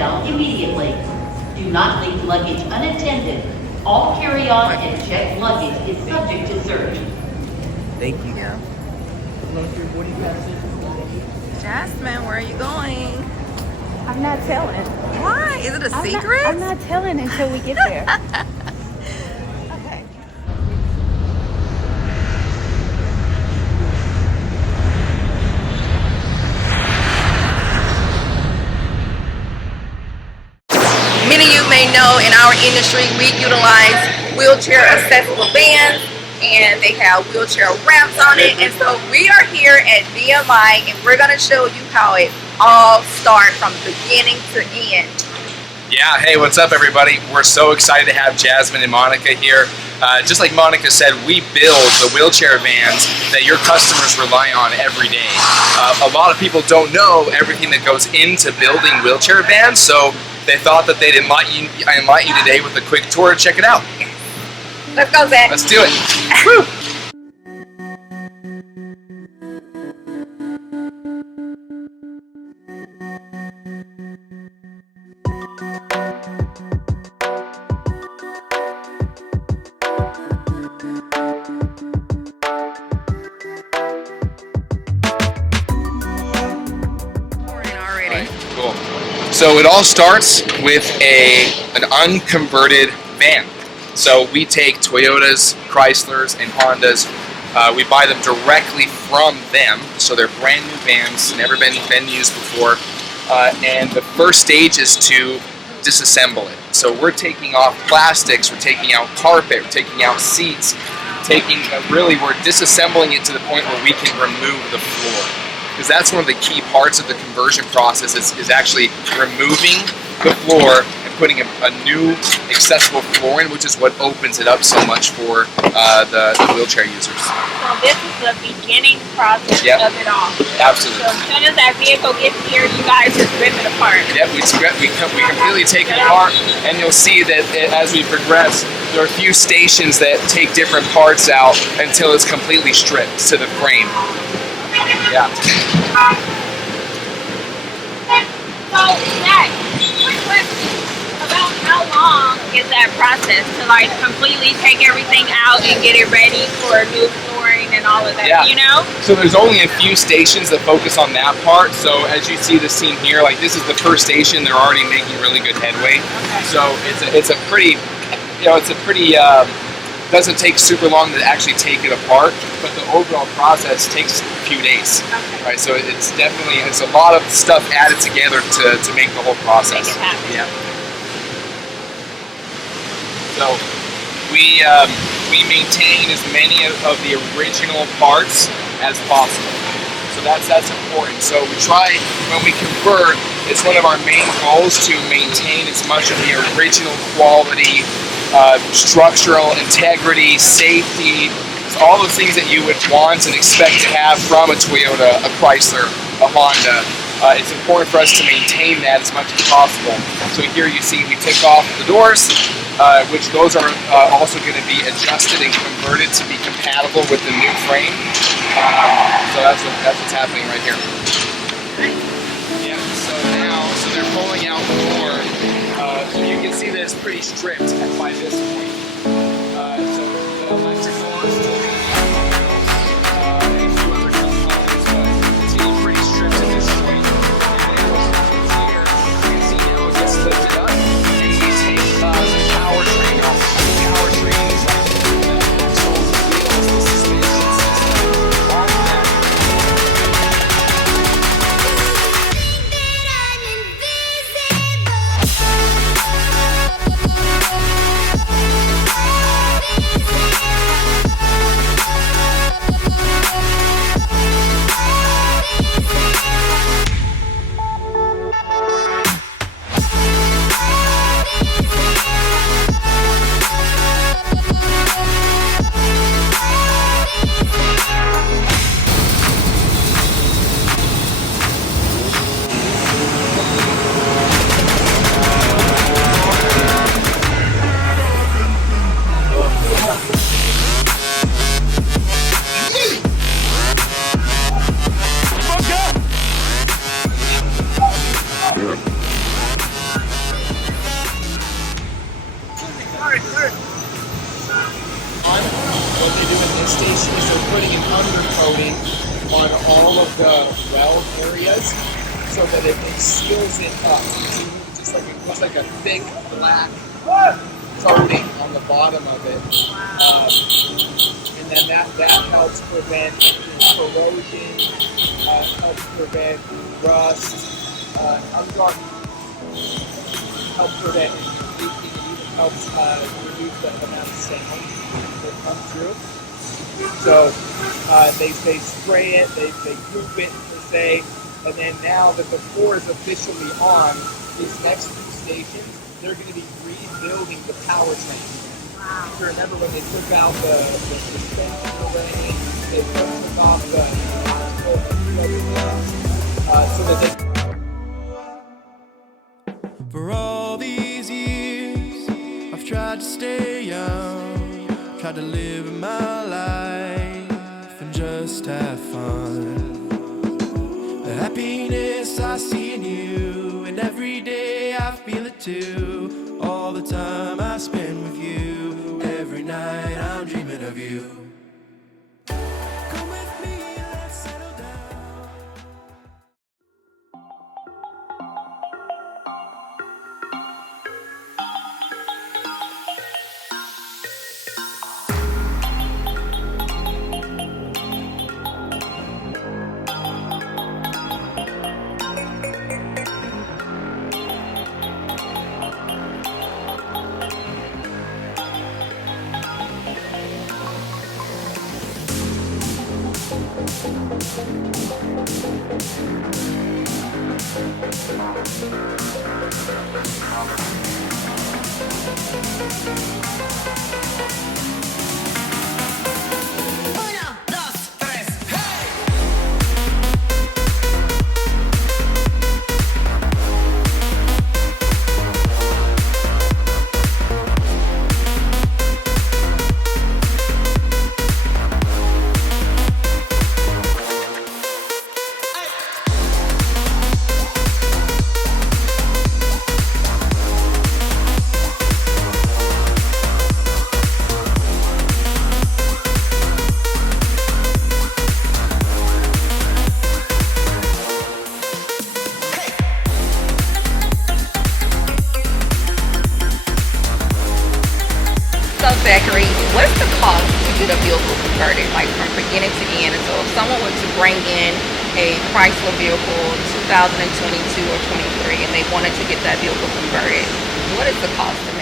personnel immediately. Do not leave luggage unattended. All carry-on and checked luggage is subject to search. Thank you. Jasmine, where are you going? I'm not telling. Why? Is it a secret? I'm not telling until we get there. Okay. Many of you may know in our industry we utilize wheelchair accessible vans, and they have wheelchair ramps on it. And so we are here at VMI, and we're going to show you how it all starts from beginning to end. Yeah, hey, what's up everybody? We're so excited to have Jasmine and Monica here. Just like Monica said, we build the wheelchair vans that your customers rely on every day. A lot of people don't know everything that goes into building wheelchair vans, so they thought that they'd invite you today with a quick tour. Check it out. Let's go, Zach. Let's do it. Woo! Already. Cool. So it all starts with an unconverted van. So we take Toyotas, Chryslers, and Hondas. We buy them directly from them. So they're brand new vans, never been used before. And the first stage is to disassemble it. So we're taking off plastics, we're taking out carpet, we're taking out seats, we're disassembling it to the point where we can remove the floor. Because that's one of the key parts of the conversion process is actually removing the floor and putting a new accessible floor in, which is what opens it up so much for the wheelchair users. So this is the beginning process of it all. Absolutely. So as soon as that vehicle gets here, you guys just rip it apart. Yep, we completely take it apart, and you'll see that as we progress, there are a few stations that take different parts out until it's completely stripped to the frame. Yeah. So, Zach, quick question about how long is that process to like completely take everything out and get it ready for new flooring and all of that, you know? So there's only a few stations that focus on that part. So as you see the scene here, like this is the first station, they're already making really good headway. Okay. So it's a pretty, doesn't take super long to actually take it apart, but the overall process takes a few days. Okay. Right, so it's a lot of stuff added together to make the whole process. Make it happen. Yeah. So we maintain as many of the original parts as possible. So that's important. So we try, when we convert, it's one of our main goals to maintain as much of the original quality, structural integrity, safety, all those things that you would want and expect to have from a Toyota, a Chrysler, a Honda. It's important for us to maintain that as much as possible. So here you see we took off the doors, which those are also going to be adjusted and converted to be compatible with the new frame. So that's what's happening right here. Yeah. So they're pulling out more. So you can see that it's pretty stripped by this point. So the electrical is still going to be and a few other components, but it's getting pretty stripped at this point. And then here, you can see now it gets lifted up, and we take the powertrain off. The powertrain is like the axles, the wheels, the suspension system, all of that. what they do in this station is they're putting an undercoating on all of the weld areas so that it seals it up. So it's just like it looks like a thick black coating on the bottom of it. And then that helps prevent corrosion, helps prevent rust, helps prevent leaking, and even helps reduce the amount of sound that comes through. So they spray it, they proof it per se, and then now that the 4 is officially on, these next 2 stations, they're going to be rebuilding the powertrain. Wow. If you remember when they took out the suspension array, they took off the so that they. For all these years, I've tried to stay young, tried to live my life and just have fun. The happiness I see in you, and every day I feel it too. All the time I spend with you, every night I'm dreaming of you. Come with me, let's settle down. So Zachary, what's the cost to get a vehicle converted, like from beginning to end? And so if someone were to bring in a Chrysler vehicle 2022 or 23 and they wanted to get that vehicle converted, what is the cost to